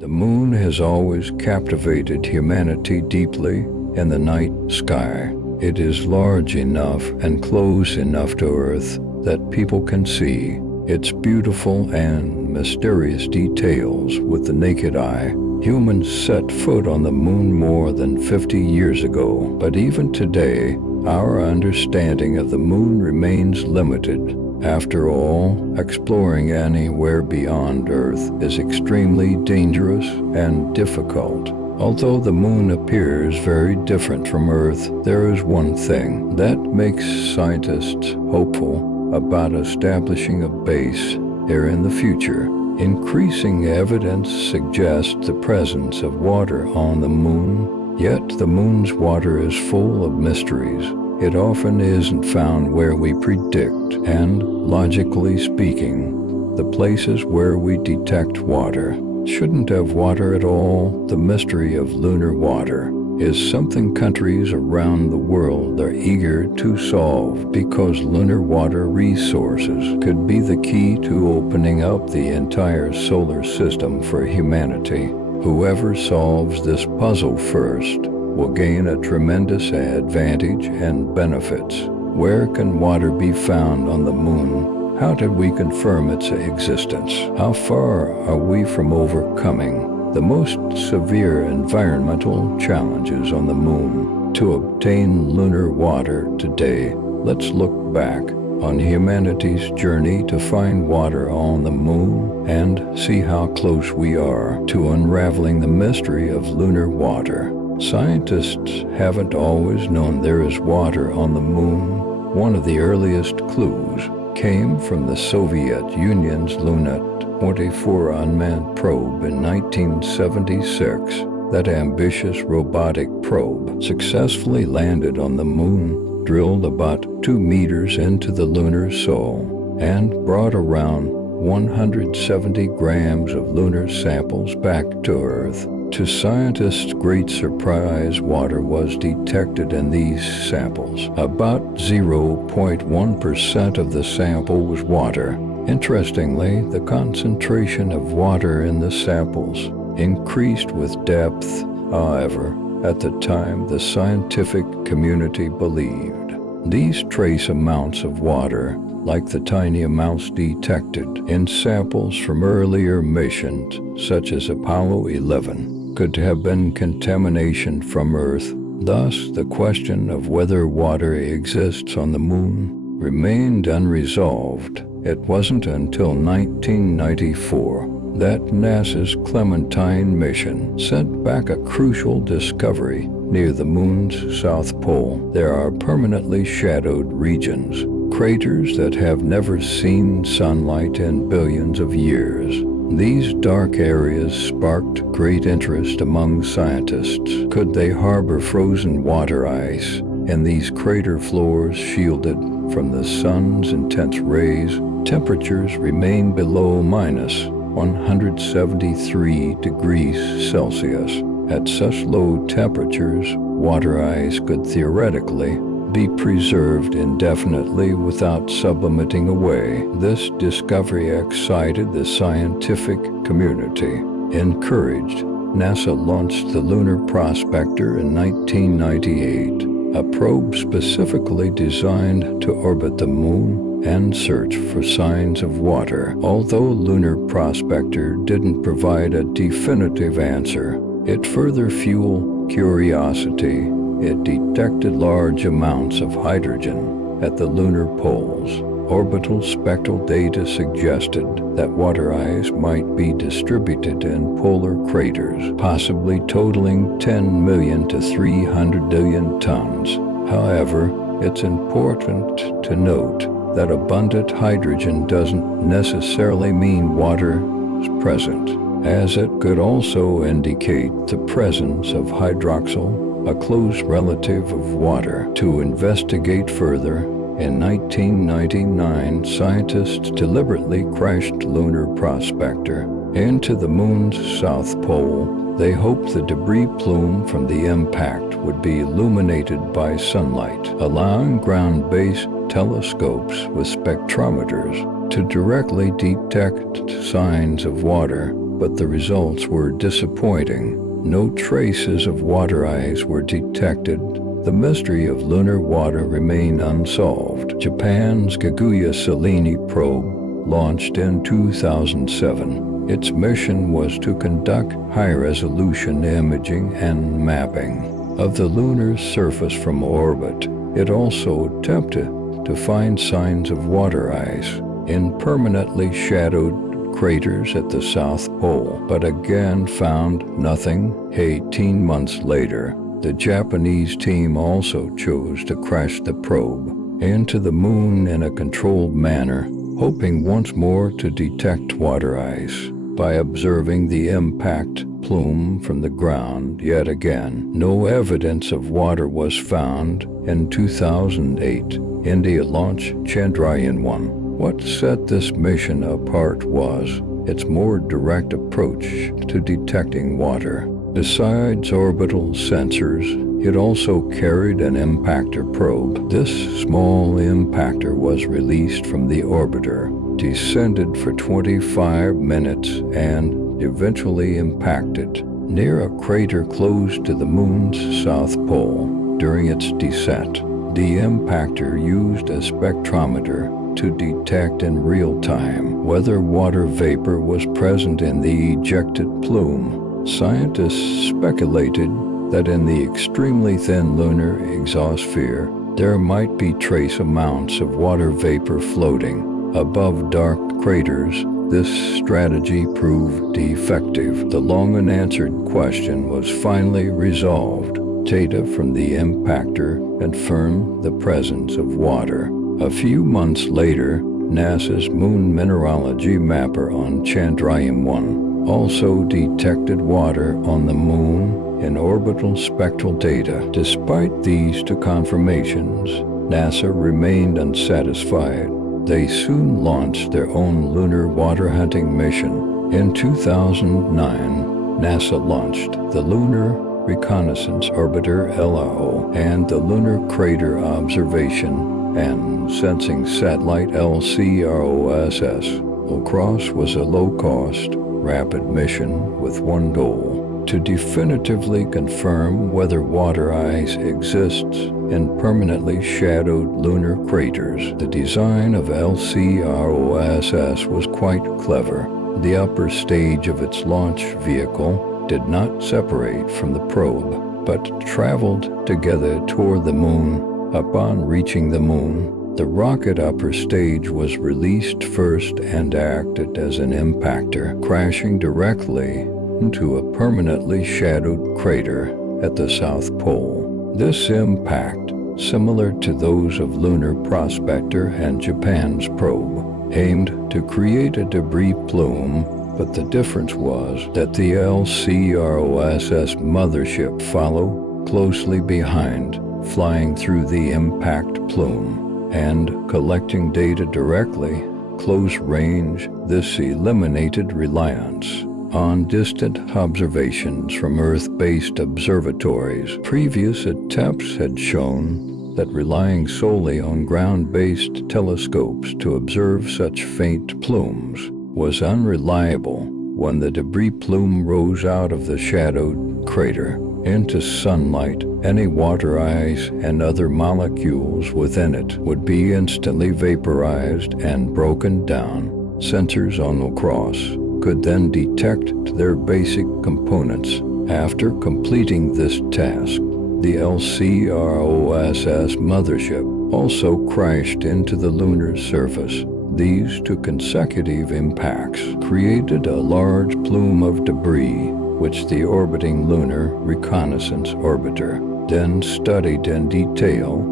The moon has always captivated humanity deeply in the night sky. It is large enough and close enough to Earth that people can see its beautiful and mysterious details with the naked eye. Humans set foot on the moon more than 50 years ago, but even today, our understanding of the moon remains limited. After all, exploring anywhere beyond Earth is extremely dangerous and difficult. Although the moon appears very different from Earth, there is one thing that makes scientists hopeful about establishing a base here in the future. Increasing evidence suggests the presence of water on the moon, yet the moon's water is full of mysteries. It often isn't found where we predict, and, logically speaking, the places where we detect water shouldn't have water at all. The mystery of lunar water is something countries around the world are eager to solve, because lunar water resources could be the key to opening up the entire solar system for humanity. Whoever solves this puzzle first will gain a tremendous advantage and benefits. Where can water be found on the moon? How did we confirm its existence? How far are we from overcoming the most severe environmental challenges on the moon to obtain lunar water today? Let's look back on humanity's journey to find water on the moon and see how close we are to unraveling the mystery of lunar water. Scientists haven't always known there is water on the moon. One of the earliest clues came from the Soviet Union's Luna 24 unmanned probe in 1976. That ambitious robotic probe successfully landed on the moon, drilled about 2 meters into the lunar soil, and brought around 170 grams of lunar samples back to Earth. To scientists' great surprise, water was detected in these samples. About 0.1% of the sample was water. Interestingly, the concentration of water in the samples increased with depth. However, at the time, the scientific community believed these trace amounts of water, like the tiny amounts detected in samples from earlier missions, such as Apollo 11, could have been contamination from Earth. Thus, the question of whether water exists on the moon remained unresolved. It wasn't until 1994 that NASA's Clementine mission sent back a crucial discovery. Near the moon's south pole, there are permanently shadowed regions, craters that have never seen sunlight in billions of years. These dark areas sparked great interest among scientists. Could they harbor frozen water ice? In these crater floors, shielded from the sun's intense rays, temperatures remain below minus 173 degrees Celsius. At such low temperatures, water ice could theoretically be preserved indefinitely without sublimating away. This discovery excited the scientific community. Encouraged, NASA launched the Lunar Prospector in 1998, a probe specifically designed to orbit the moon and search for signs of water. Although Lunar Prospector didn't provide a definitive answer, it further fueled curiosity. It detected large amounts of hydrogen at the lunar poles. Orbital spectral data suggested that water ice might be distributed in polar craters, possibly totaling 10 million to 300 billion tons. However, it's important to note that abundant hydrogen doesn't necessarily mean water is present, as it could also indicate the presence of hydroxyl, a close relative of water. To investigate further, in 1999, scientists deliberately crashed Lunar Prospector into the moon's south pole. They hoped the debris plume from the impact would be illuminated by sunlight, allowing ground-based telescopes with spectrometers to directly detect signs of water. but the results were disappointing. No traces of water ice were detected. The mystery of lunar water remained unsolved. Japan's Kaguya Selene probe launched in 2007. Its mission was to conduct high-resolution imaging and mapping of the lunar surface from orbit. It also attempted to find signs of water ice in permanently shadowed craters at the South Pole, but again found nothing. 18 months later, the Japanese team also chose to crash the probe into the moon in a controlled manner, hoping once more to detect water ice. By observing the impact plume from the ground yet again, no evidence of water was found. In 2008, India launched Chandrayaan-1. What set this mission apart was its more direct approach to detecting water. Besides orbital sensors, it also carried an impactor probe. This small impactor was released from the orbiter, descended for 25 minutes, and eventually impacted near a crater close to the moon's south pole. During its descent, the impactor used a spectrometer to detect in real time whether water vapor was present in the ejected plume. Scientists speculated that in the extremely thin lunar exosphere, there might be trace amounts of water vapor floating above dark craters. This strategy proved effective. The long unanswered question was finally resolved. Data from the impactor confirmed the presence of water. A few months later, NASA's moon mineralogy mapper on Chandrayaan-1 also detected water on the moon in orbital spectral data. Despite these two confirmations, NASA remained unsatisfied. They soon launched their own lunar water hunting mission. In 2009, NASA launched the Lunar Reconnaissance Orbiter (LRO) and the Lunar Crater Observation and Sensing Satellite (LCROSS). LaCrosse was a low-cost, rapid mission with one goal: to definitively confirm whether water ice exists in permanently shadowed lunar craters. The design of LCROSS was quite clever. The upper stage of its launch vehicle did not separate from the probe, but traveled together toward the moon. Upon reaching the moon, the rocket upper stage was released first and acted as an impactor, crashing directly into a permanently shadowed crater at the South Pole. This impact, similar to those of Lunar Prospector and Japan's probe, aimed to create a debris plume, but the difference was that the LCROSS mothership followed closely behind, flying through the impact plume and collecting data directly, close range. This eliminated reliance on distant observations from Earth-based observatories. Previous attempts had shown that relying solely on ground-based telescopes to observe such faint plumes was unreliable. When the debris plume rose out of the shadowed crater into sunlight, any water ice and other molecules within it would be instantly vaporized and broken down. Sensors on LaCrosse could then detect their basic components. After completing this task, the LCROSS mothership also crashed into the lunar surface. These two consecutive impacts created a large plume of debris, which the orbiting Lunar Reconnaissance Orbiter then studied in detail.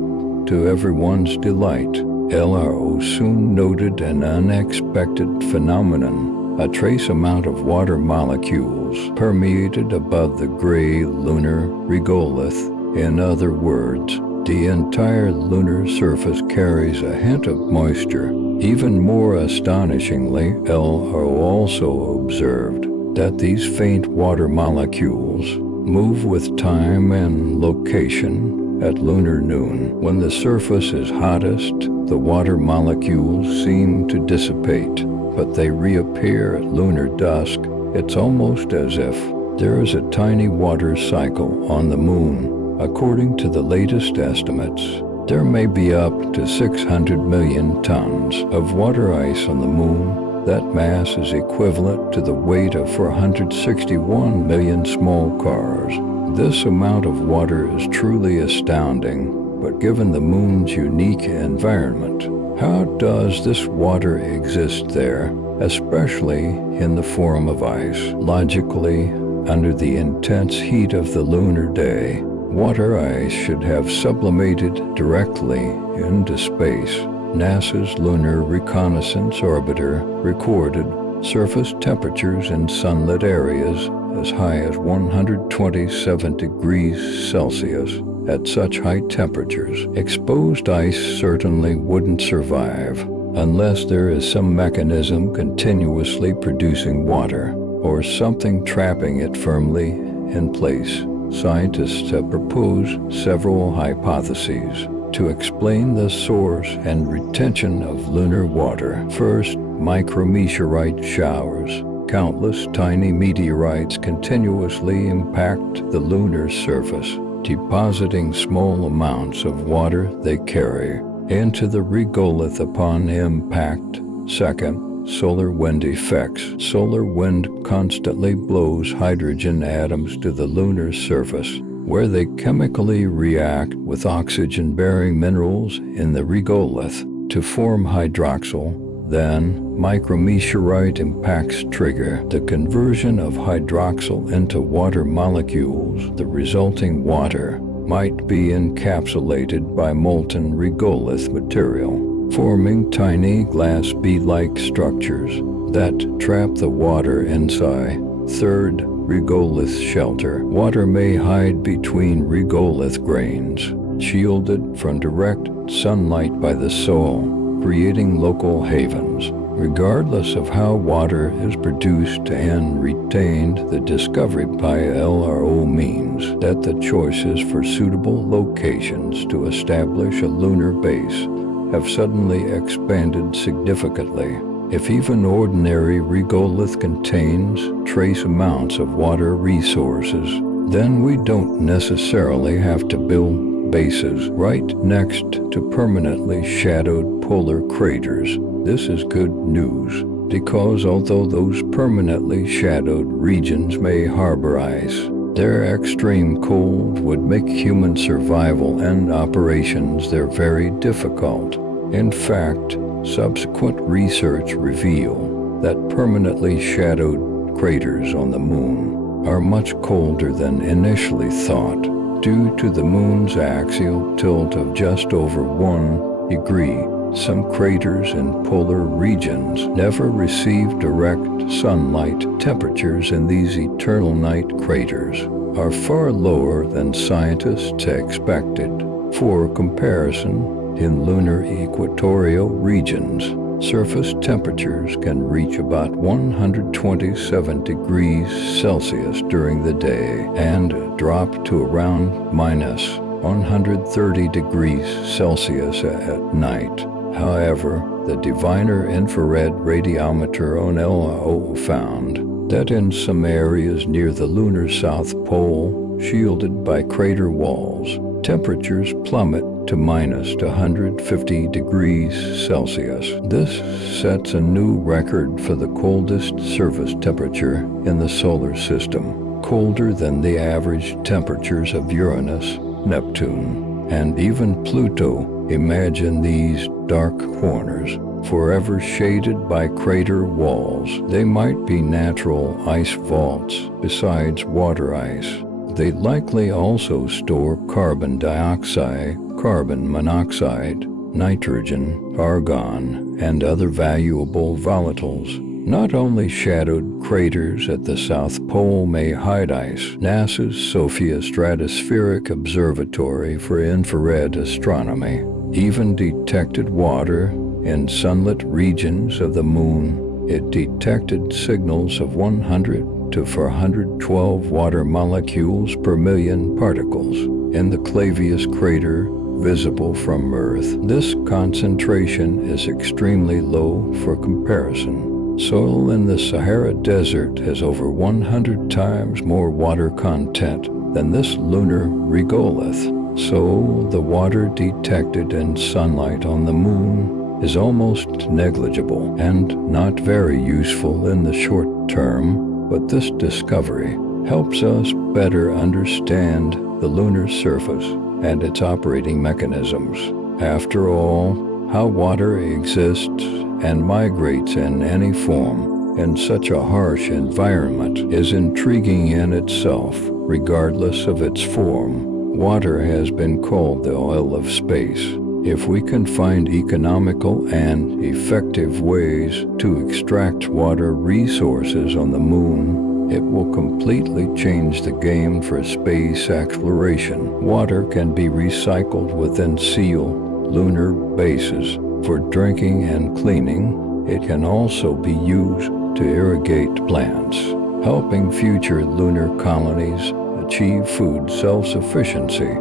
To everyone's delight, LRO soon noted an unexpected phenomenon. A trace amount of water molecules permeated above the gray lunar regolith. In other words, the entire lunar surface carries a hint of moisture. Even more astonishingly, LRO also observed that these faint water molecules move with time and location. At lunar noon, when the surface is hottest, the water molecules seem to dissipate, but they reappear at lunar dusk It's almost as if there is a tiny water cycle on the moon. According to the latest estimates, there may be up to 600 million tons of water ice on the moon. That mass is equivalent to the weight of 461 million small cars. This amount of water is truly astounding, but given the moon's unique environment, how does this water exist there, especially in the form of ice? Logically, under the intense heat of the lunar day, water ice should have sublimated directly into space. NASA's Lunar Reconnaissance Orbiter recorded surface temperatures in sunlit areas as high as 127 degrees Celsius. At such high temperatures, exposed ice certainly wouldn't survive unless there is some mechanism continuously producing water or something trapping it firmly in place. Scientists have proposed several hypotheses to explain the source and retention of lunar water. First, micrometeorite showers. Countless tiny meteorites continuously impact the lunar surface, depositing small amounts of water they carry into the regolith upon impact. Second, solar wind effects. Solar wind constantly blows hydrogen atoms to the lunar surface, where they chemically react with oxygen-bearing minerals in the regolith to form hydroxyl. Then, micrometeorite impacts trigger the conversion of hydroxyl into water molecules. The resulting water might be encapsulated by molten regolith material, forming tiny glass bead-like structures that trap the water inside. Third, regolith shelter. Water may hide between regolith grains, shielded from direct sunlight by the soil, creating local havens. Regardless of how water is produced and retained, the discovery by LRO means that the choices for suitable locations to establish a lunar base have suddenly expanded significantly. If even ordinary regolith contains trace amounts of water resources, then we don't necessarily have to build bases right next to permanently shadowed polar craters. This is good news, because although those permanently shadowed regions may harbor ice, their extreme cold would make human survival and operations there very difficult. In fact, subsequent research revealed that permanently shadowed craters on the moon are much colder than initially thought, due to the moon's axial tilt of just over 1 degree. Some craters in polar regions never receive direct sunlight. Temperatures in these eternal night craters are far lower than scientists expected. For comparison, in lunar equatorial regions, surface temperatures can reach about 127 degrees Celsius during the day and drop to around minus 130 degrees Celsius at night. However, the Diviner infrared radiometer on LRO found that in some areas near the lunar South Pole, shielded by crater walls, temperatures plummet to minus 150 degrees Celsius. This sets a new record for the coldest surface temperature in the solar system, colder than the average temperatures of Uranus, Neptune, and even Pluto. Imagine these dark corners, forever shaded by crater walls. They might be natural ice vaults besides water ice. They likely also store carbon dioxide, carbon monoxide, nitrogen, argon, and other valuable volatiles. Not only shadowed craters at the South Pole may hide ice. NASA's SOFIA Stratospheric Observatory for Infrared Astronomy even detected water in sunlit regions of the moon. It detected signals of 100 to 412 water molecules per million particles in the Clavius crater visible from Earth. This concentration is extremely low for comparison. Soil in the Sahara Desert has over 100 times more water content than this lunar regolith. So the water detected in sunlight on the moon is almost negligible and not very useful in the short term, but this discovery helps us better understand the lunar surface and its operating mechanisms. After all, how water exists and migrates in any form in such a harsh environment is intriguing in itself, regardless of its form. Water has been called the oil of space. If we can find economical and effective ways to extract water resources on the moon, it will completely change the game for space exploration. Water can be recycled within lunar bases for drinking and cleaning. It can also be used to irrigate plants, helping future lunar colonies achieve food self-sufficiency.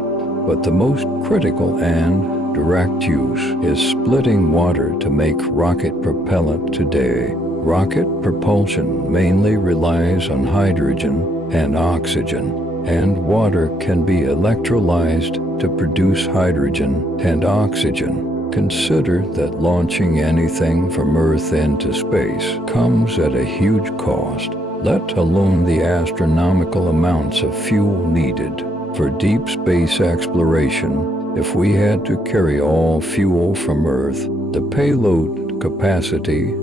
But the most critical and direct use is splitting water to make rocket propellant today. Rocket propulsion mainly relies on hydrogen and oxygen, and water can be electrolyzed to produce hydrogen and oxygen. Consider that launching anything from Earth into space comes at a huge cost, let alone the astronomical amounts of fuel needed. For deep space exploration, if we had to carry all fuel from Earth, the payload capacity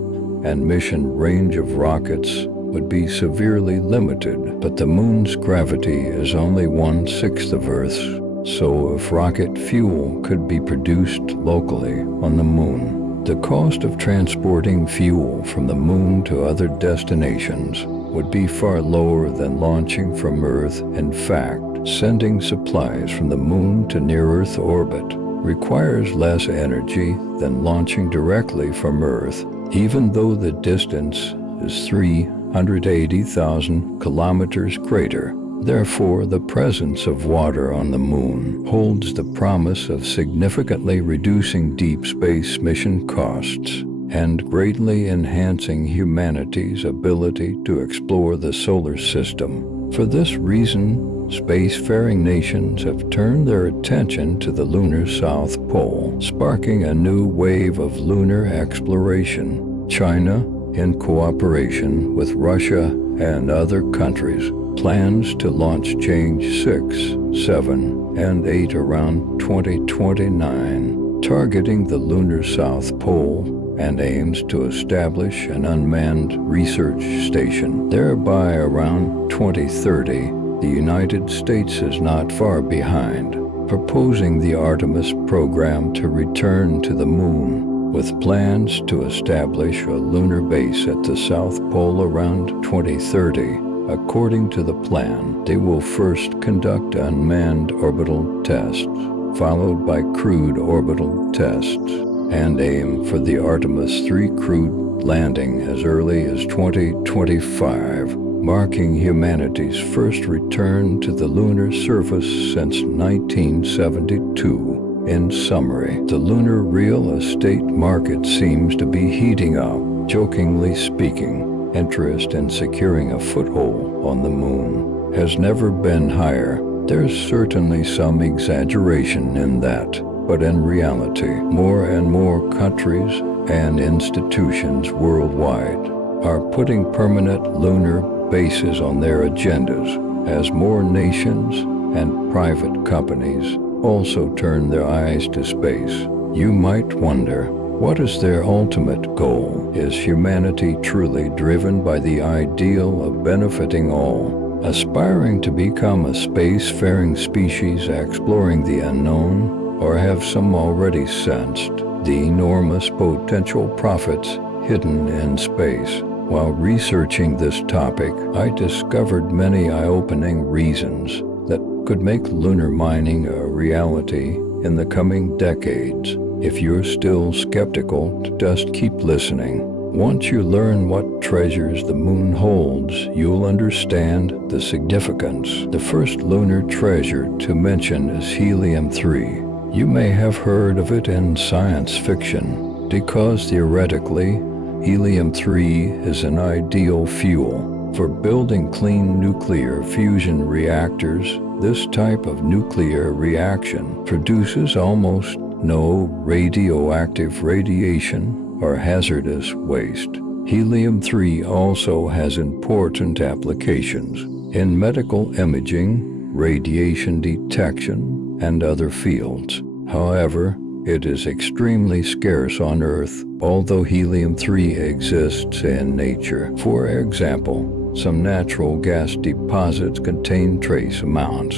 and mission range of rockets would be severely limited, but the moon's gravity is only 1/6 of Earth's, so if rocket fuel could be produced locally on the moon, the cost of transporting fuel from the moon to other destinations would be far lower than launching from Earth. In fact, sending supplies from the moon to near-Earth orbit requires less energy than launching directly from Earth, even though the distance is 380,000 kilometers greater. Therefore, the presence of water on the moon holds the promise of significantly reducing deep space mission costs and greatly enhancing humanity's ability to explore the solar system. For this reason, spacefaring nations have turned their attention to the lunar South Pole, sparking a new wave of lunar exploration. China, in cooperation with Russia and other countries, plans to launch Change 6, 7, and 8 around 2029, targeting the lunar South Pole, and aims to establish an unmanned research station. Thereby, around 2030, the United States is not far behind, proposing the Artemis program to return to the moon, with plans to establish a lunar base at the South Pole around 2030. According to the plan, they will first conduct unmanned orbital tests, followed by crewed orbital tests, and aim for the Artemis 3 crewed landing as early as 2025, marking humanity's first return to the lunar surface since 1972. In summary, the lunar real estate market seems to be heating up. Jokingly speaking, interest in securing a foothold on the moon has never been higher. There's certainly some exaggeration in that, but in reality, more and more countries and institutions worldwide are putting permanent lunar bases on their agendas as more nations and private companies also turn their eyes to space. You might wonder, what is their ultimate goal? Is humanity truly driven by the ideal of benefiting all, aspiring to become a spacefaring species exploring the unknown, or have some already sensed the enormous potential profits hidden in space? While researching this topic, I discovered many eye-opening reasons that could make lunar mining a reality in the coming decades. If you're still skeptical, just keep listening. Once you learn what treasures the moon holds, you'll understand the significance. The first lunar treasure to mention is helium-3. You may have heard of it in science fiction, because theoretically, Helium-3 is an ideal fuel for building clean nuclear fusion reactors. This type of nuclear reaction produces almost no radioactive radiation or hazardous waste. Helium-3 also has important applications in medical imaging, radiation detection, and other fields. However, it is extremely scarce on Earth, although helium-3 exists in nature. For example, some natural gas deposits contain trace amounts.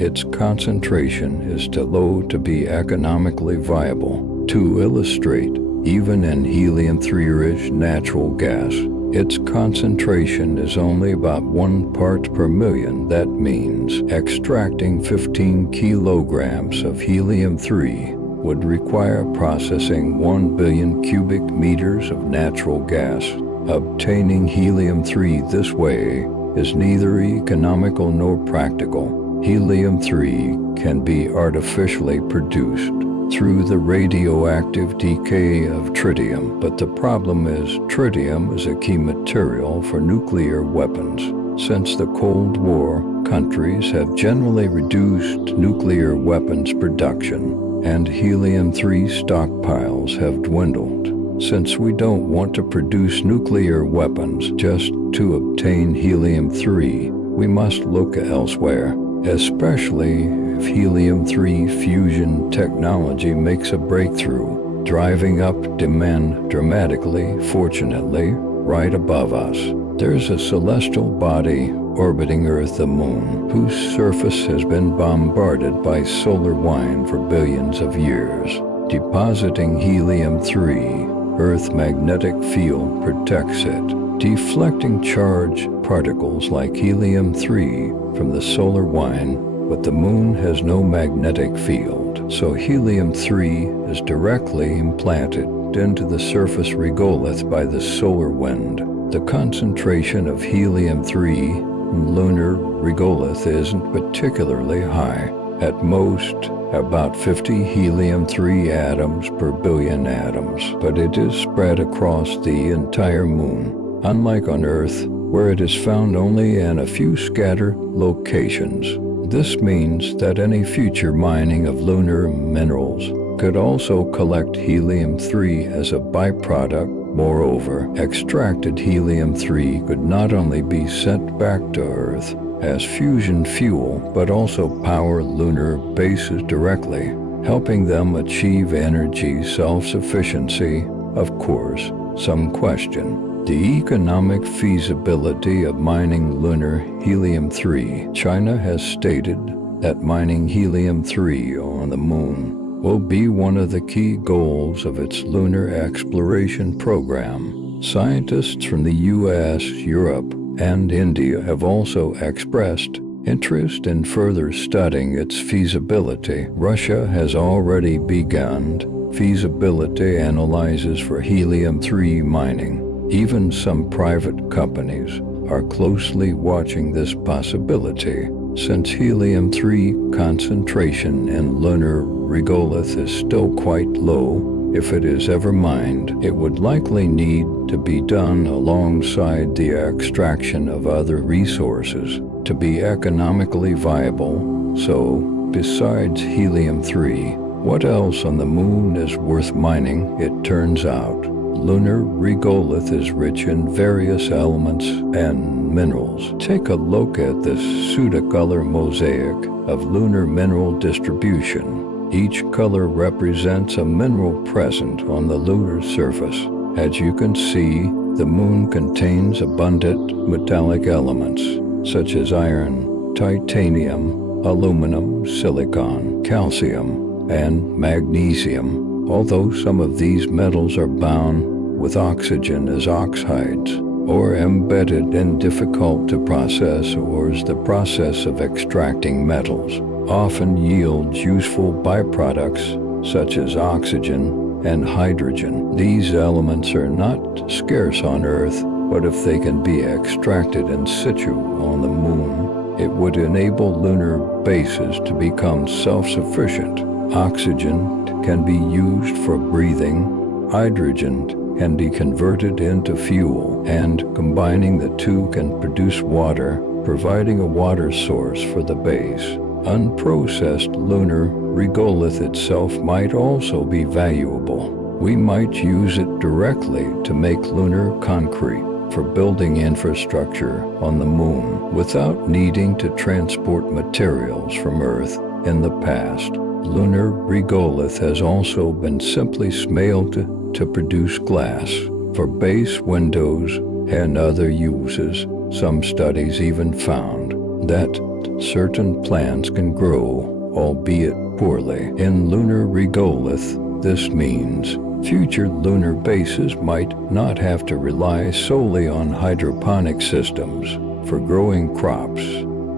Its concentration is too low to be economically viable. To illustrate, even in helium-3-rich natural gas, its concentration is only about 1 part per million. That means extracting 15 kilograms of helium-3 would require processing 1 billion cubic meters of natural gas. Obtaining helium-3 this way is neither economical nor practical. Helium-3 can be artificially produced through the radioactive decay of tritium, but the problem is tritium is a key material for nuclear weapons. Since the Cold War, countries have generally reduced nuclear weapons production, and helium-3 stockpiles have dwindled. Since we don't want to produce nuclear weapons just to obtain helium-3, we must look elsewhere, especially if helium-3 fusion technology makes a breakthrough, driving up demand dramatically. Fortunately, right above us, there's a celestial body orbiting Earth, the Moon, whose surface has been bombarded by solar wind for billions of years. Depositing helium-3, Earth's magnetic field protects it, deflecting charged particles like helium-3 from the solar wind, but the Moon has no magnetic field, so helium-3 is directly implanted into the surface regolith by the solar wind. The concentration of helium-3 in lunar regolith isn't particularly high, at most about 50 helium-3 atoms per billion atoms, but it is spread across the entire Moon, unlike on Earth, where it is found only in a few scattered locations. This means that any future mining of lunar minerals could also collect helium-3 as a byproduct. Moreover, extracted helium-3 could not only be sent back to Earth as fusion fuel, but also power lunar bases directly, helping them achieve energy self-sufficiency. Of course, some question the economic feasibility of mining lunar helium-3. China has stated that mining helium-3 on the Moon will be one of the key goals of its lunar exploration program. Scientists from the US, Europe, and India have also expressed interest in further studying its feasibility. Russia has already begun feasibility analyses for helium-3 mining. Even some private companies are closely watching this possibility. Since helium-3 concentration in lunar regolith is still quite low, if it is ever mined, it would likely need to be done alongside the extraction of other resources to be economically viable. So, besides helium-3, what else on the Moon is worth mining? It turns out lunar regolith is rich in various elements and minerals. Take a look at this pseudocolor mosaic of lunar mineral distribution. Each color represents a mineral present on the lunar surface. As you can see, the Moon contains abundant metallic elements such as iron, titanium, aluminum, silicon, calcium, and magnesium. Although some of these metals are bound with oxygen as oxides, or embedded in difficult-to-process ores, the process of extracting metals often yields useful byproducts such as oxygen and hydrogen. These elements are not scarce on Earth, but if they can be extracted in situ on the Moon, it would enable lunar bases to become self-sufficient. Oxygen can be used for breathing, hydrogen can be converted into fuel, and combining the two can produce water, providing a water source for the base. Unprocessed lunar regolith itself might also be valuable. We might use it directly to make lunar concrete for building infrastructure on the moon without needing to transport materials from Earth. In the past, lunar regolith has also been simply smelted to produce glass for base windows and other uses. Some studies even found that certain plants can grow, albeit poorly, in lunar regolith. This means future lunar bases might not have to rely solely on hydroponic systems for growing crops.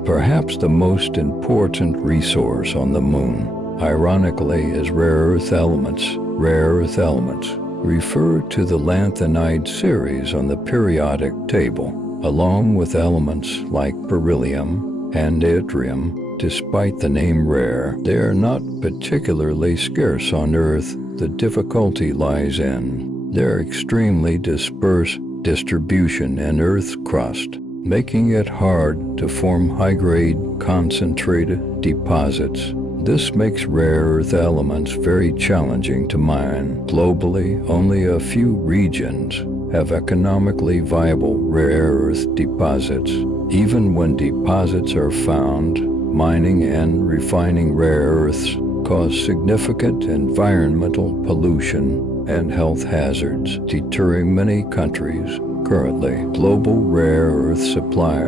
Perhaps the most important resource on the moon, ironically, is rare earth elements. Rare earth elements refer to the lanthanide series on the periodic table, along with elements like beryllium and yttrium. Despite the name rare, they are not particularly scarce on Earth. The difficulty lies in their extremely dispersed distribution in Earth's crust, making it hard to form high-grade concentrated deposits. This makes rare earth elements very challenging to mine. Globally, only a few regions have economically viable rare earth deposits. Even when deposits are found, mining and refining rare earths cause significant environmental pollution and health hazards, deterring many countries. Currently, global rare earth supply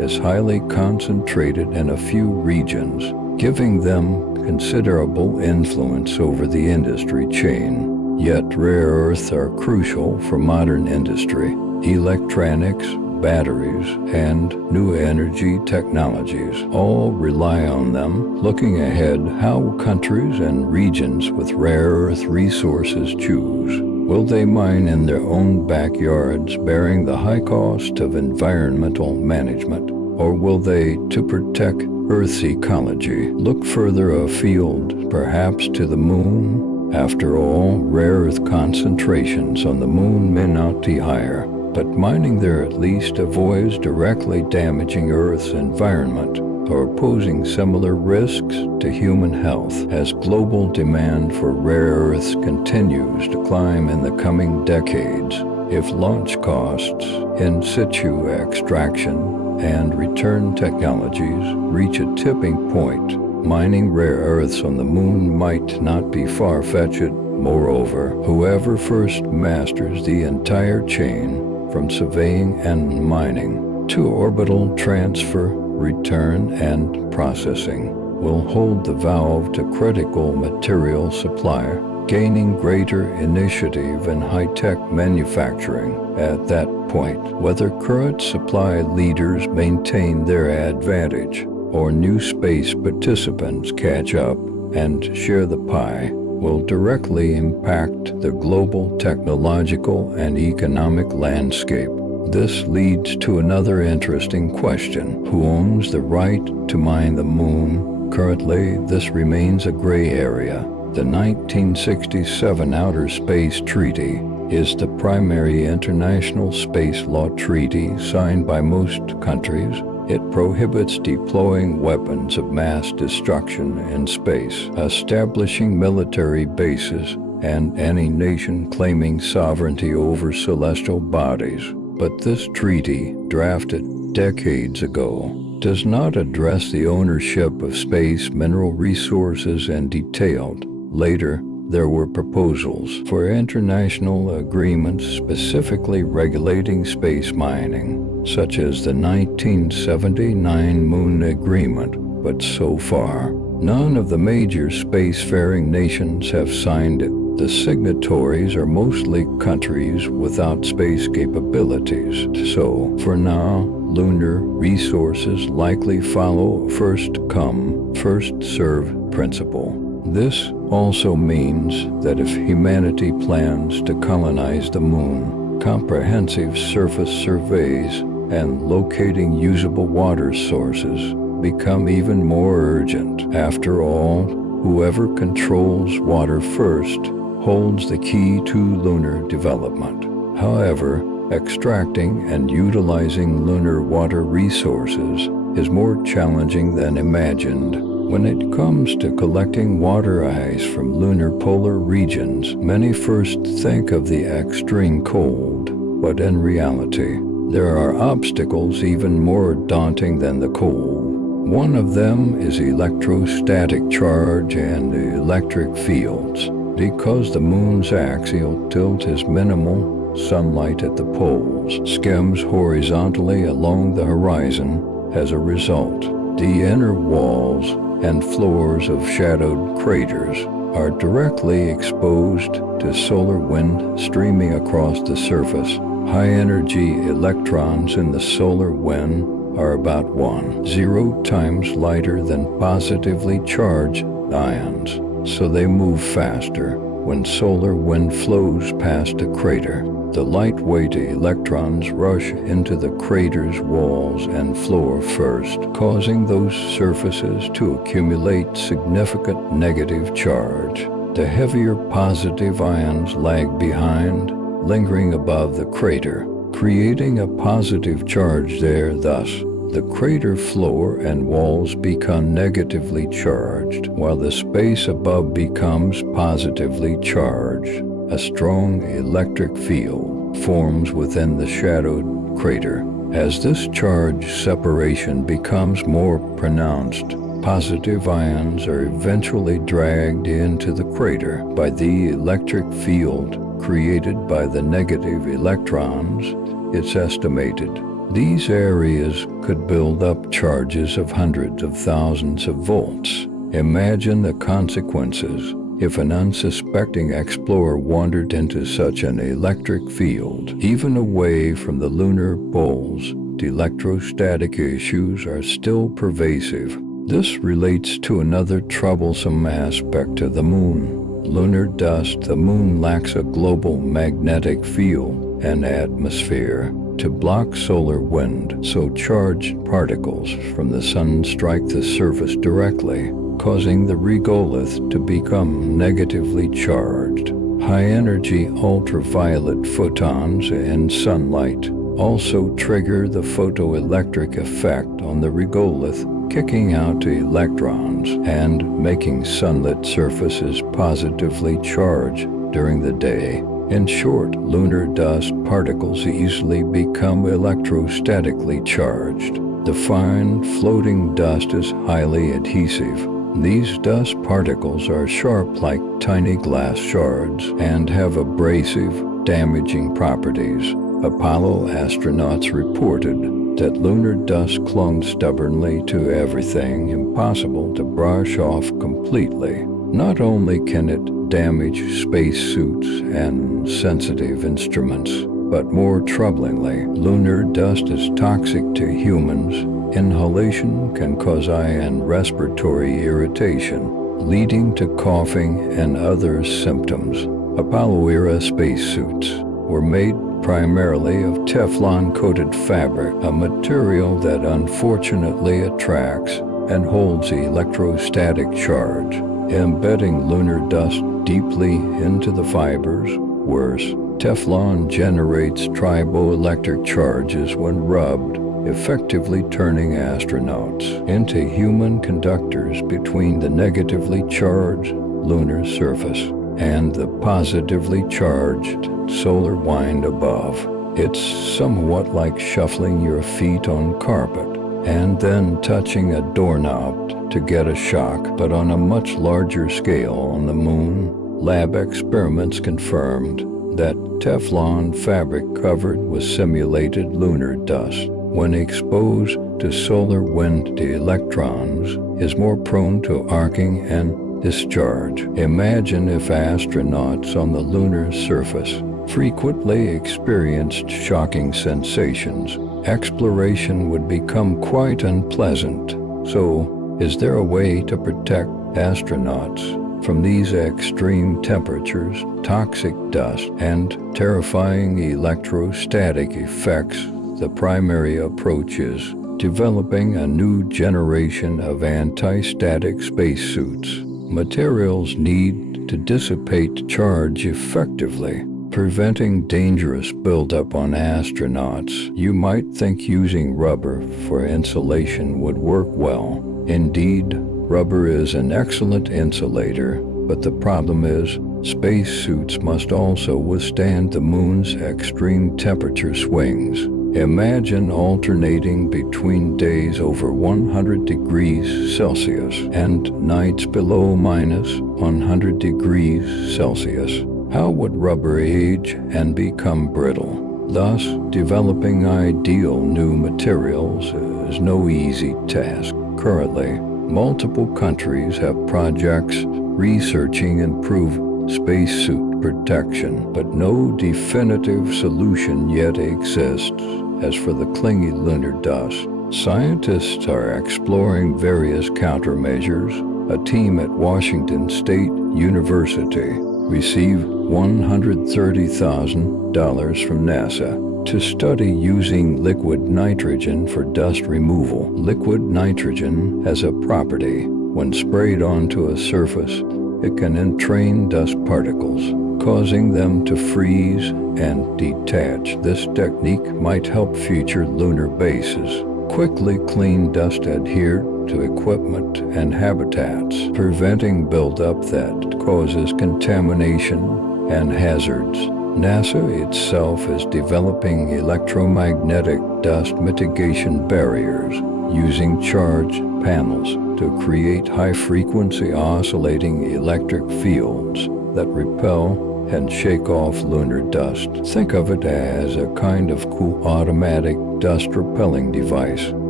is highly concentrated in a few regions, giving them considerable influence over the industry chain. Yet rare earths are crucial for modern industry, electronics, batteries, and new energy technologies all rely on them. Looking ahead, how countries and regions with rare earth resources choose? Will they mine in their own backyards, bearing the high cost of environmental management? Or will they, to protect Earth's ecology, look further afield, perhaps to the moon? After all, rare earth concentrations on the moon may not be higher, but mining there at least avoids directly damaging Earth's environment or posing similar risks to human health. As global demand for rare earths continues to climb in the coming decades, if launch costs, in situ extraction, and return technologies reach a tipping point, mining rare earths on the moon might not be far-fetched. Moreover, whoever first masters the entire chain, from surveying and mining to orbital transfer, return, and processing, will hold the valve to critical material supply, gaining greater initiative in high-tech manufacturing. At that point, whether current supply leaders maintain their advantage or new space participants catch up and share the pie, will directly impact the global technological and economic landscape. This leads to another interesting question: who owns the right to mine the moon? Currently, this remains a gray area. The 1967 Outer Space Treaty is the primary international space law treaty signed by most countries. It prohibits deploying weapons of mass destruction in space, establishing military bases, and any nation claiming sovereignty over celestial bodies. But this treaty, drafted decades ago, does not address the ownership of space mineral resources in detail. Later, there were proposals for international agreements specifically regulating space mining, such as the 1979 Moon Agreement, but so far, none of the major spacefaring nations have signed it. The signatories are mostly countries without space capabilities, so, for now, lunar resources likely follow first come, first serve principle. This also means that if humanity plans to colonize the moon, comprehensive surface surveys and locating usable water sources become even more urgent. After all, whoever controls water first holds the key to lunar development. However, extracting and utilizing lunar water resources is more challenging than imagined. When it comes to collecting water ice from lunar polar regions, many first think of the extreme cold, but in reality, there are obstacles even more daunting than the cold. One of them is electrostatic charge and electric fields. Because the moon's axial tilt is minimal, sunlight at the poles skims horizontally along the horizon. As a result, the inner walls and floors of shadowed craters are directly exposed to solar wind streaming across the surface. High-energy electrons in the solar wind are about 1.0 times lighter than positively charged ions, so they move faster when solar wind flows past a crater. The lightweight electrons rush into the crater's walls and floor first, causing those surfaces to accumulate significant negative charge. The heavier positive ions lag behind, lingering above the crater, creating a positive charge there. Thus, the crater floor and walls become negatively charged, while the space above becomes positively charged. A strong electric field forms within the shadowed crater. As this charge separation becomes more pronounced, positive ions are eventually dragged into the crater by the electric field created by the negative electrons. It's estimated these areas could build up charges of hundreds of thousands of volts. Imagine the consequences if an unsuspecting explorer wandered into such an electric field. Even away from the lunar poles, the electrostatic issues are still pervasive. This relates to another troublesome aspect of the moon. Lunar dust. The moon lacks a global magnetic field and atmosphere to block solar wind, so charged particles from the sun strike the surface directly, causing the regolith to become negatively charged. High-energy ultraviolet photons in sunlight also trigger the photoelectric effect on the regolith, kicking out electrons and making sunlit surfaces positively charged during the day. In short, lunar dust particles easily become electrostatically charged. The fine, floating dust is highly adhesive. These dust particles are sharp like tiny glass shards and have abrasive, damaging properties. Apollo astronauts reported that lunar dust clung stubbornly to everything, impossible to brush off completely. Not only can it damage spacesuits and sensitive instruments, but more troublingly, lunar dust is toxic to humans. Inhalation can cause eye and respiratory irritation, leading to coughing and other symptoms. Apollo-era spacesuits were made primarily of Teflon-coated fabric, a material that unfortunately attracts and holds electrostatic charge, embedding lunar dust deeply into the fibers. Worse, Teflon generates triboelectric charges when rubbed, effectively turning astronauts into human conductors between the negatively charged lunar surface and the positively charged solar wind above. It's somewhat like shuffling your feet on carpet and then touching a doorknob to get a shock, but on a much larger scale. On the moon, lab experiments confirmed that Teflon fabric covered with simulated lunar dust, when exposed to solar wind, the electrons is more prone to arcing and discharge. Imagine if astronauts on the lunar surface frequently experienced shocking sensations. Exploration would become quite unpleasant. So, is there a way to protect astronauts from these extreme temperatures, toxic dust, and terrifying electrostatic effects? The primary approach is developing a new generation of anti-static spacesuits. Materials need to dissipate charge effectively, preventing dangerous buildup on astronauts. You might think using rubber for insulation would work well. Indeed, rubber is an excellent insulator, but the problem is, spacesuits must also withstand the moon's extreme temperature swings. Imagine alternating between days over 100 degrees Celsius and nights below minus 100 degrees Celsius. How would rubber age and become brittle? Thus, developing ideal new materials is no easy task. Currently, multiple countries have projects researching improved spacesuit protection, but no definitive solution yet exists. As for the clingy lunar dust, scientists are exploring various countermeasures. A team at Washington State University received $130,000 from NASA to study using liquid nitrogen for dust removal. Liquid nitrogen has a property: when sprayed onto a surface, it can entrain dust particles, causing them to freeze and detach. This technique might help future lunar bases quickly clean dust adhered to equipment and habitats, preventing buildup that causes contamination and hazards. NASA itself is developing electromagnetic dust mitigation barriers using charge panels to create high-frequency oscillating electric fields that repel and shake off lunar dust. Think of it as a kind of cool automatic dust-repelling device.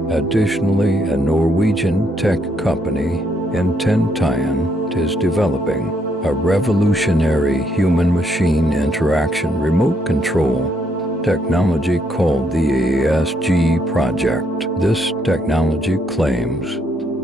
Additionally, a Norwegian tech company, intertwined, is developing a revolutionary human-machine interaction remote control technology called the ASG project. This technology claims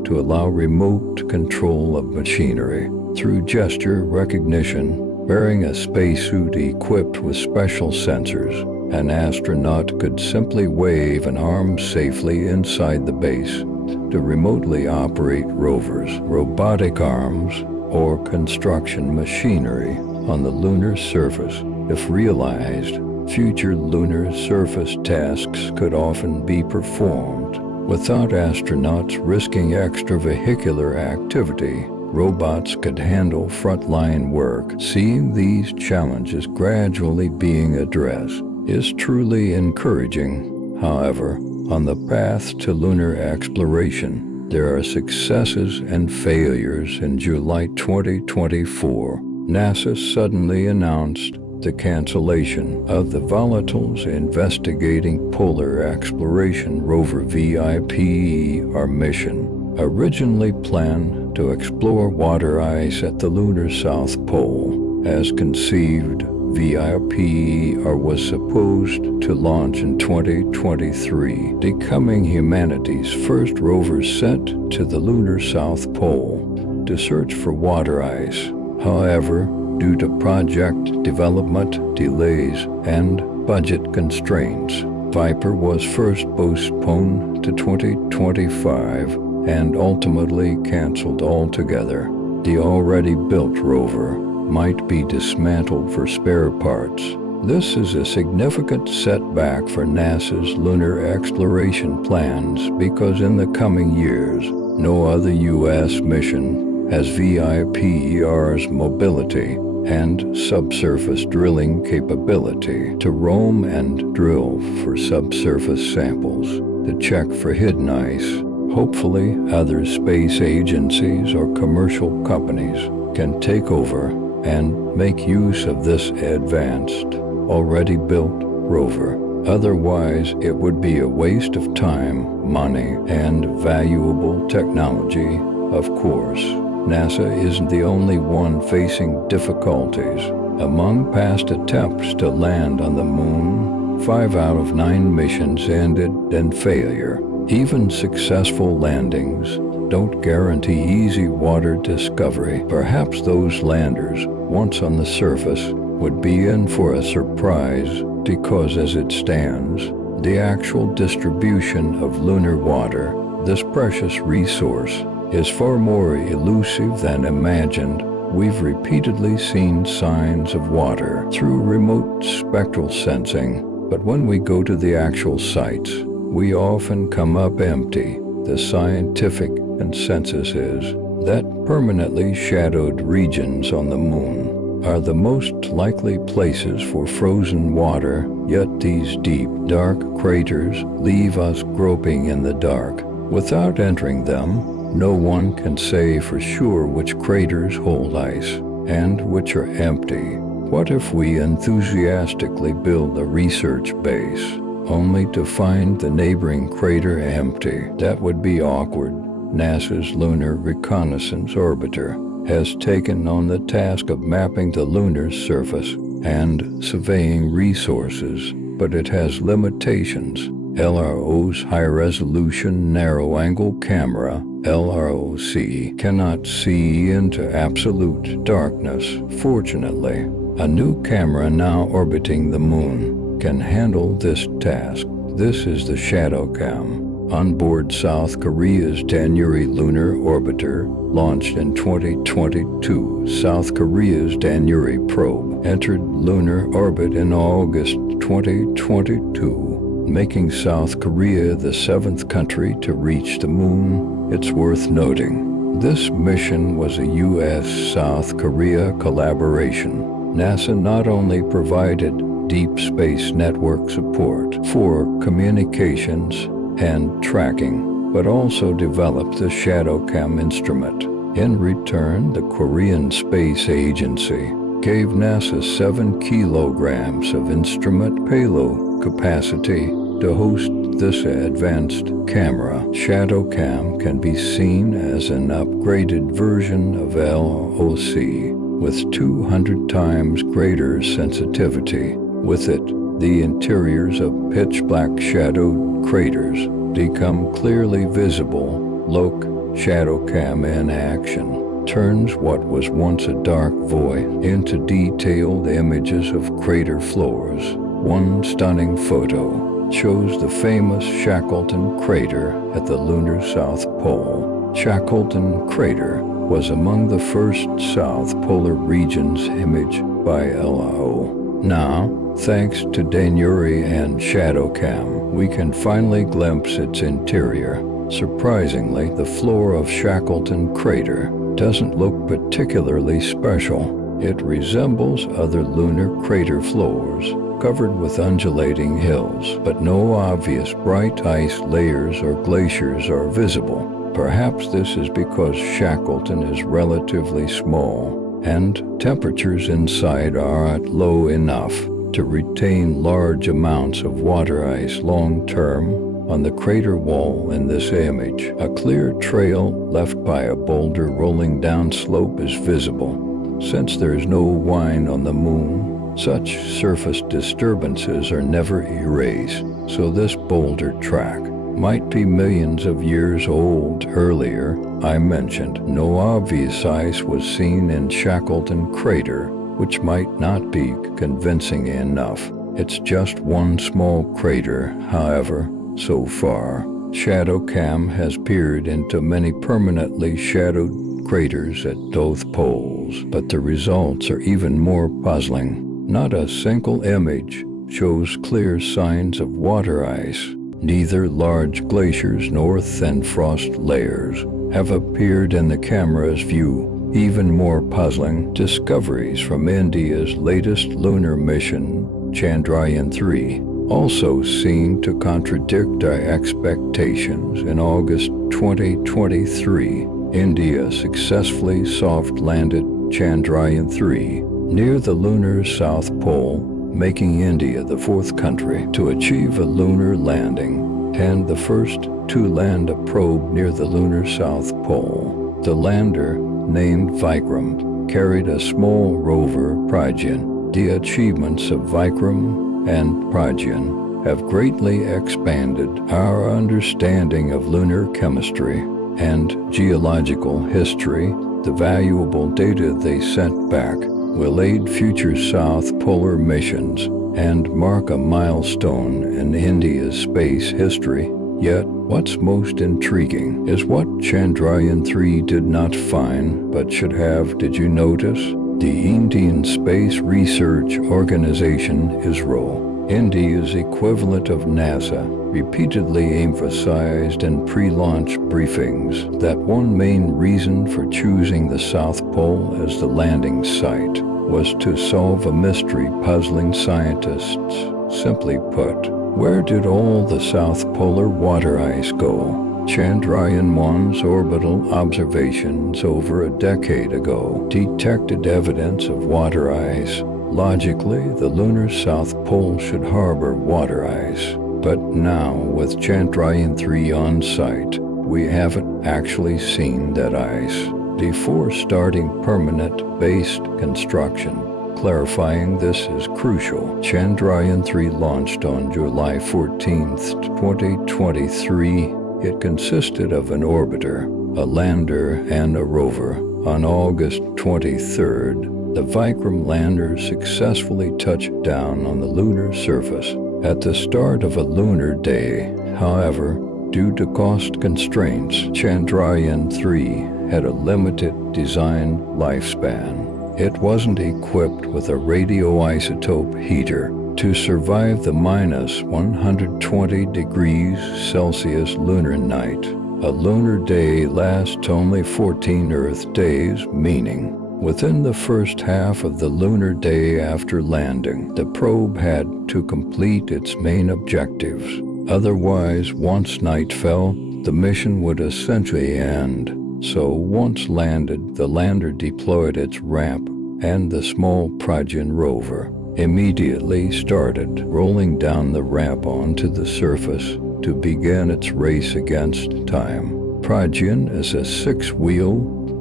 to allow remote control of machinery through gesture recognition. Wearing a spacesuit equipped with special sensors, an astronaut could simply wave an arm safely inside the base to remotely operate rovers, robotic arms, or construction machinery on the lunar surface. If realized, future lunar surface tasks could often be performed without astronauts risking extravehicular activity. Robots could handle frontline work. Seeing these challenges gradually being addressed is truly encouraging. However, on the path to lunar exploration, there are successes and failures. In July 2024, NASA suddenly announced the cancellation of the volatiles investigating Polar Exploration Rover VIPER mission, originally planned to explore water ice at the lunar South Pole. As conceived, VIPER was supposed to launch in 2023, becoming humanity's first rover sent to the lunar South Pole to search for water ice. However, due to project development delays and budget constraints, VIPER was first postponed to 2025 and ultimately canceled altogether. The already built rover might be dismantled for spare parts. This is a significant setback for NASA's lunar exploration plans because in the coming years, no other U.S. mission has VIPER's mobility and subsurface drilling capability to roam and drill for subsurface samples to check for hidden ice. Hopefully, other space agencies or commercial companies can take over and make use of this advanced, already built rover. Otherwise, it would be a waste of time, money, and valuable technology. Of course, NASA isn't the only one facing difficulties. Among past attempts to land on the moon, 5 out of 9 missions ended in failure. Even successful landings don't guarantee easy water discovery. Perhaps those landers, once on the surface, would be in for a surprise because as it stands, the actual distribution of lunar water, this precious resource, is far more elusive than imagined. We've repeatedly seen signs of water through remote spectral sensing, but when we go to the actual sites, we often come up empty. The scientific consensus is that permanently shadowed regions on the moon are the most likely places for frozen water, yet these deep, dark craters leave us groping in the dark. Without entering them, no one can say for sure which craters hold ice and which are empty. What if we enthusiastically build a research base, only to find the neighboring crater empty? That would be awkward. NASA's Lunar Reconnaissance Orbiter has taken on the task of mapping the lunar surface and surveying resources, but it has limitations. LRO's high-resolution narrow-angle camera, LROC, cannot see into absolute darkness. Fortunately, a new camera now orbiting the moon can handle this task. This is the ShadowCam, onboard South Korea's Danuri lunar orbiter, launched in 2022. South Korea's Danuri probe entered lunar orbit in August 2022, making South Korea the 7th country to reach the moon. It's worth noting, this mission was a U.S.-South Korea collaboration. NASA not only provided deep space network support for communications and tracking, but also developed the ShadowCam instrument. In return, the Korean Space Agency gave NASA 7 kilograms of instrument payload capacity to host this advanced camera. ShadowCam can be seen as an upgraded version of LOC with 200 times greater sensitivity. With it, the interiors of pitch-black shadowed craters become clearly visible. Look, ShadowCam in action turns what was once a dark void into detailed images of crater floors. One stunning photo shows the famous Shackleton crater at the lunar South Pole. Shackleton crater was among the first South Polar regions imaged by LO. Now, thanks to Danuri and ShadowCam, we can finally glimpse its interior. Surprisingly, the floor of Shackleton crater doesn't look particularly special. It resembles other lunar crater floors, covered with undulating hills, but no obvious bright ice layers or glaciers are visible. Perhaps this is because Shackleton is relatively small, and temperatures inside are low enough to retain large amounts of water ice long-term. On the crater wall in this image, a clear trail left by a boulder rolling down slope is visible. Since there is no wine on the moon, such surface disturbances are never erased, so this boulder track might be millions of years old. Earlier, I mentioned no obvious ice was seen in Shackleton crater, which might not be convincing enough. It's just one small crater, however. So far, ShadowCam has peered into many permanently shadowed craters at both poles, but the results are even more puzzling. Not a single image shows clear signs of water ice. Neither large glaciers nor thin frost layers have appeared in the camera's view. Even more puzzling, discoveries from India's latest lunar mission, Chandrayaan-3, also seem to contradict our expectations. In August 2023, India successfully soft-landed Chandrayaan-3 near the lunar South Pole, making India the 4th country to achieve a lunar landing and the first to land a probe near the lunar South Pole. The lander, named Vikram, carried a small rover, Pragyan. The achievements of Vikram and Pragyan have greatly expanded our understanding of lunar chemistry and geological history. The valuable data they sent back will aid future South Polar missions and mark a milestone in India's space history. Yet, what's most intriguing is what Chandrayaan-3 did not find but should have. Did you notice? The Indian Space Research Organization, ISRO, India's equivalent of NASA, repeatedly emphasized in pre-launch briefings that one main reason for choosing the South Pole as the landing site was to solve a mystery puzzling scientists. Simply put, where did all the South Polar water ice go? Chandrayaan-1's orbital observations over a decade ago detected evidence of water ice. Logically, the lunar South Pole should harbor water ice. But now, with Chandrayaan-3 on site, we haven't actually seen that ice. Before starting permanent-based construction, clarifying this is crucial. Chandrayaan-3 launched on July 14, 2023. It consisted of an orbiter, a lander, and a rover. On August 23rd, the Vikram lander successfully touched down on the lunar surface at the start of a lunar day. However, due to cost constraints, Chandrayaan-3 had a limited design lifespan. It wasn't equipped with a radioisotope heater to survive the minus 120 degrees Celsius lunar night. A lunar day lasts only 14 Earth days, meaning within the first half of the lunar day after landing, the probe had to complete its main objectives. Otherwise, once night fell, the mission would essentially end. So once landed, the lander deployed its ramp, and the small Pragyan rover immediately started rolling down the ramp onto the surface to begin its race against time. Pragyan is a six-wheel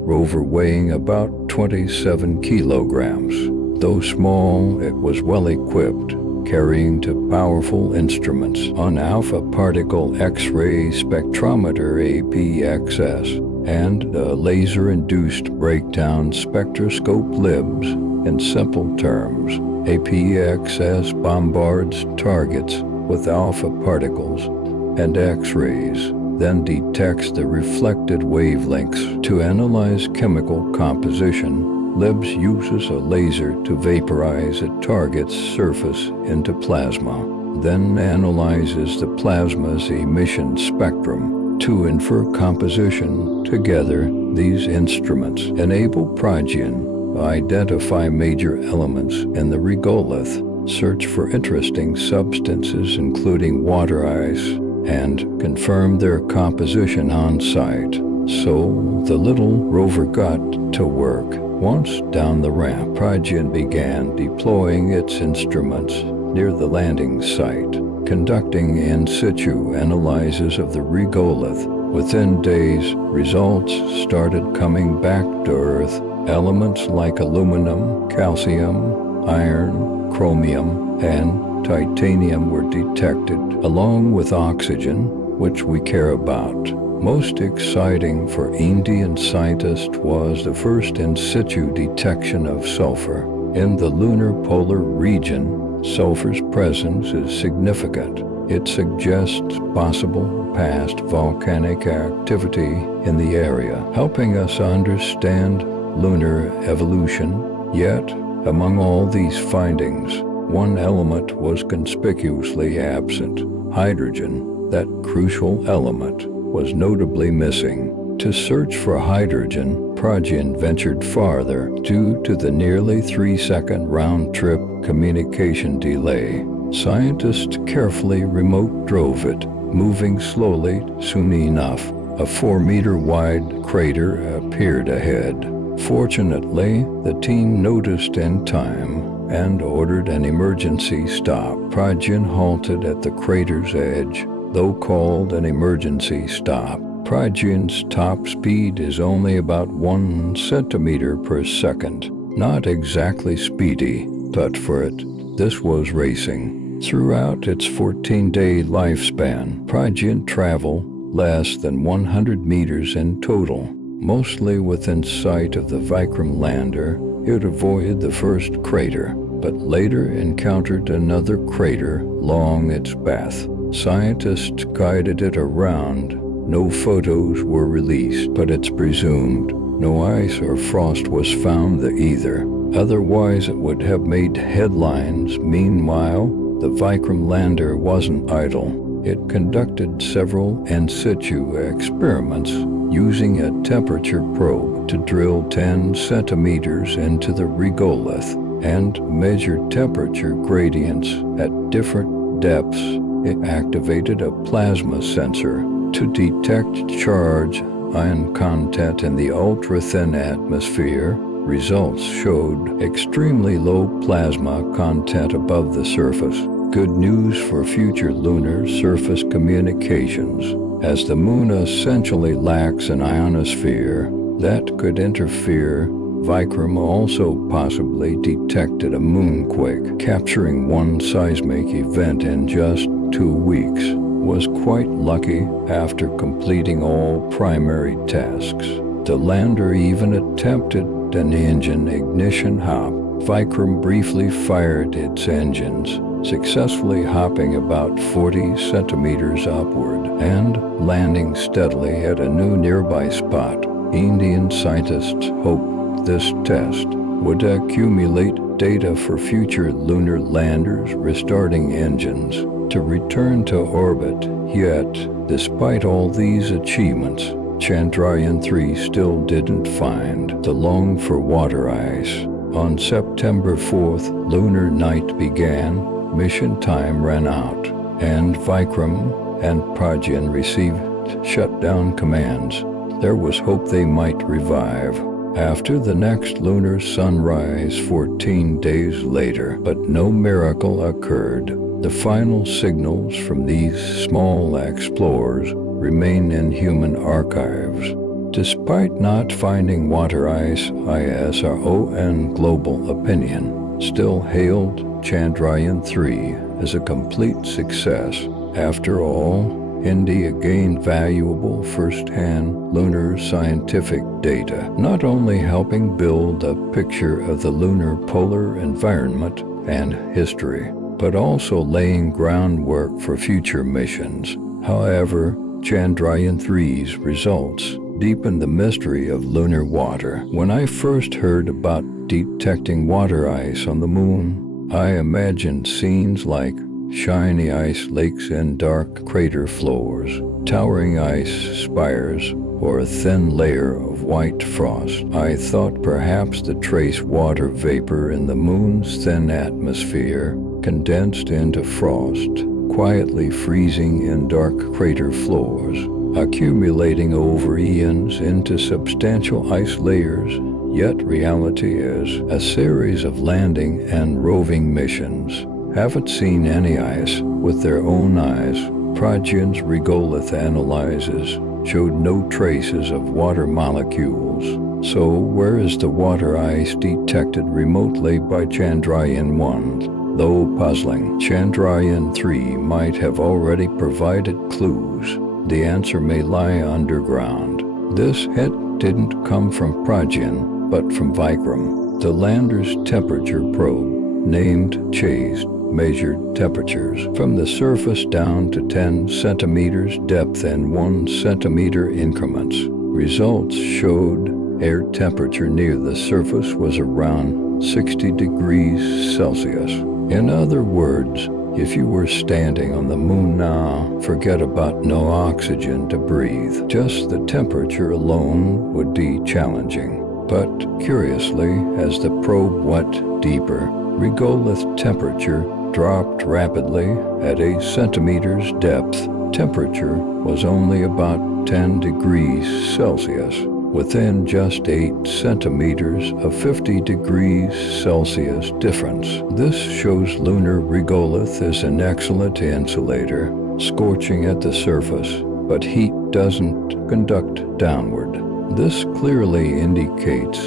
rover weighing about 27 kilograms. Though small, it was well equipped, carrying two powerful instruments, an alpha particle X-ray spectrometer APXS, and a laser-induced breakdown spectroscope LIBS. In simple terms, APXS bombards targets with alpha particles and X-rays, then detects the reflected wavelengths. To analyze chemical composition, LIBS uses a laser to vaporize a target's surface into plasma, then analyzes the plasma's emission spectrum to infer composition. Together, these instruments enable Pragyan to identify major elements in the regolith, search for interesting substances including water ice, and confirm their composition on site. So the little rover got to work. Once down the ramp, Pragyan began deploying its instruments near the landing site, conducting in situ analyses of the regolith. Within days, results started coming back to Earth. Elements like aluminum, calcium, iron, chromium, and titanium were detected, along with oxygen, which we care about. Most exciting for Indian scientists was the first in situ detection of sulfur. In the lunar polar region, sulfur's presence is significant. It suggests possible past volcanic activity in the area, helping us understand lunar evolution. Yet, among all these findings, one element was conspicuously absent: hydrogen. That crucial element was notably missing. To search for hydrogen, Pragyan ventured farther due to the nearly 3-second round-trip communication delay. Scientists carefully remote drove it, moving slowly. Soon enough, a 4-meter-wide crater appeared ahead. Fortunately, the team noticed in time and ordered an emergency stop. Pragyan halted at the crater's edge, though called an emergency stop. Pragyan's top speed is only about 1 centimeter per second. Not exactly speedy, but for it, this was racing. Throughout its 14-day lifespan, Pragyan traveled less than 100 meters in total. Mostly within sight of the Vikram lander, it avoided the first crater, but later encountered another crater along its path. Scientists guided it around. No photos were released, but it's presumed no ice or frost was found there either. Otherwise, it would have made headlines. Meanwhile, the Vikram lander wasn't idle. It conducted several in situ experiments using a temperature probe to drill 10 centimeters into the regolith and measure temperature gradients at different depths. It activated a plasma sensor to detect charge ion content in the ultra-thin atmosphere. Results showed extremely low plasma content above the surface. Good news for future lunar surface communications, as the moon essentially lacks an ionosphere that could interfere. Vikram also possibly detected a moonquake, capturing one seismic event in just 2 weeks. Was quite lucky after completing all primary tasks. The lander even attempted an engine ignition hop. Vikram briefly fired its engines, successfully hopping about 40 centimeters upward and landing steadily at a new nearby spot. Indian scientists hoped this test would accumulate data for future lunar landers restarting engines to return to orbit. Yet, despite all these achievements, Chandrayaan-3 still didn't find the longed-for-water ice. On September 4th, lunar night began, mission time ran out, and Vikram and Pragyan received shutdown commands. There was hope they might revive after the next lunar sunrise 14 days later, but no miracle occurred. The final signals from these small explorers remain in human archives. Despite not finding water ice, ISRO and global opinion still hailed Chandrayaan-3 as a complete success. After all, India gained valuable first-hand lunar scientific data, not only helping build a picture of the lunar polar environment and history, but also laying groundwork for future missions. However, Chandrayaan-3's results deepened the mystery of lunar water. When I first heard about detecting water ice on the moon, I imagined scenes like shiny ice lakes and dark crater floors, towering ice spires, or a thin layer of white frost. I thought perhaps the trace water vapor in the moon's thin atmosphere condensed into frost, quietly freezing in dark crater floors, accumulating over eons into substantial ice layers. Yet reality is a series of landing and roving missions haven't seen any ice with their own eyes. Pragyan's regolith analyses showed no traces of water molecules. So where is the water ice detected remotely by Chandrayaan-1? Though puzzling, Chandrayaan-3 might have already provided clues. The answer may lie underground. This hint didn't come from Pragyan, but from Vikram. The lander's temperature probe, named CHASE, measured temperatures from the surface down to 10 centimeters depth in 1 centimeter increments. Results showed air temperature near the surface was around 60 degrees Celsius. In other words, if you were standing on the moon now, forget about no oxygen to breathe. Just the temperature alone would be challenging. But curiously, as the probe went deeper, regolith temperature dropped rapidly. At 8 centimeters depth, temperature was only about 10 degrees Celsius. Within just 8 centimeters, a 50 degrees Celsius difference. This shows lunar regolith is an excellent insulator, scorching at the surface, but heat doesn't conduct downward. This clearly indicates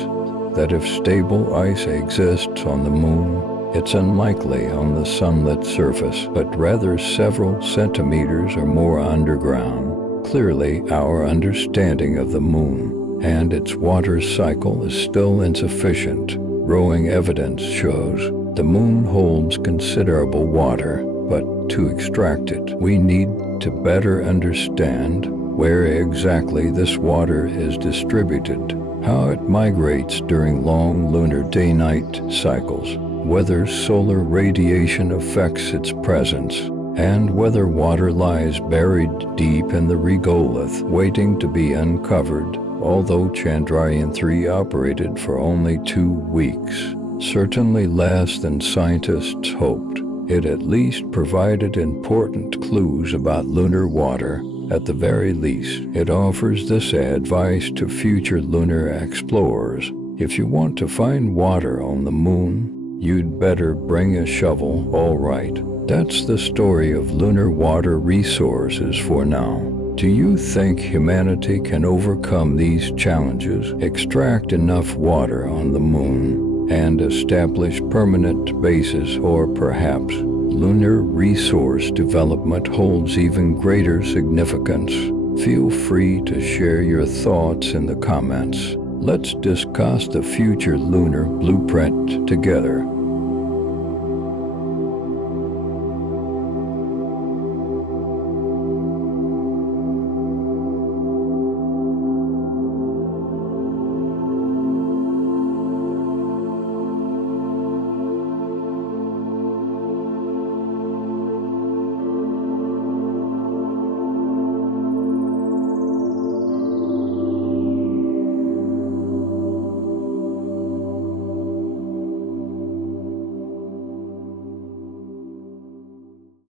that if stable ice exists on the moon, it's unlikely on the sunlit surface, but rather several centimeters or more underground. Clearly, our understanding of the moon and its water cycle is still insufficient. Growing evidence shows the moon holds considerable water, but to extract it, we need to better understand where exactly this water is distributed, how it migrates during long lunar day-night cycles, whether solar radiation affects its presence, and whether water lies buried deep in the regolith, waiting to be uncovered. Although Chandrayaan-3 operated for only 2 weeks, certainly less than scientists hoped, it at least provided important clues about lunar water. At the very least, it offers this advice to future lunar explorers. If you want to find water on the moon, you'd better bring a shovel. All right, that's the story of lunar water resources for now. Do you think humanity can overcome these challenges, extract enough water on the moon, and establish permanent bases? Or perhaps lunar resource development holds even greater significance? Feel free to share your thoughts in the comments. Let's discuss the future lunar blueprint together.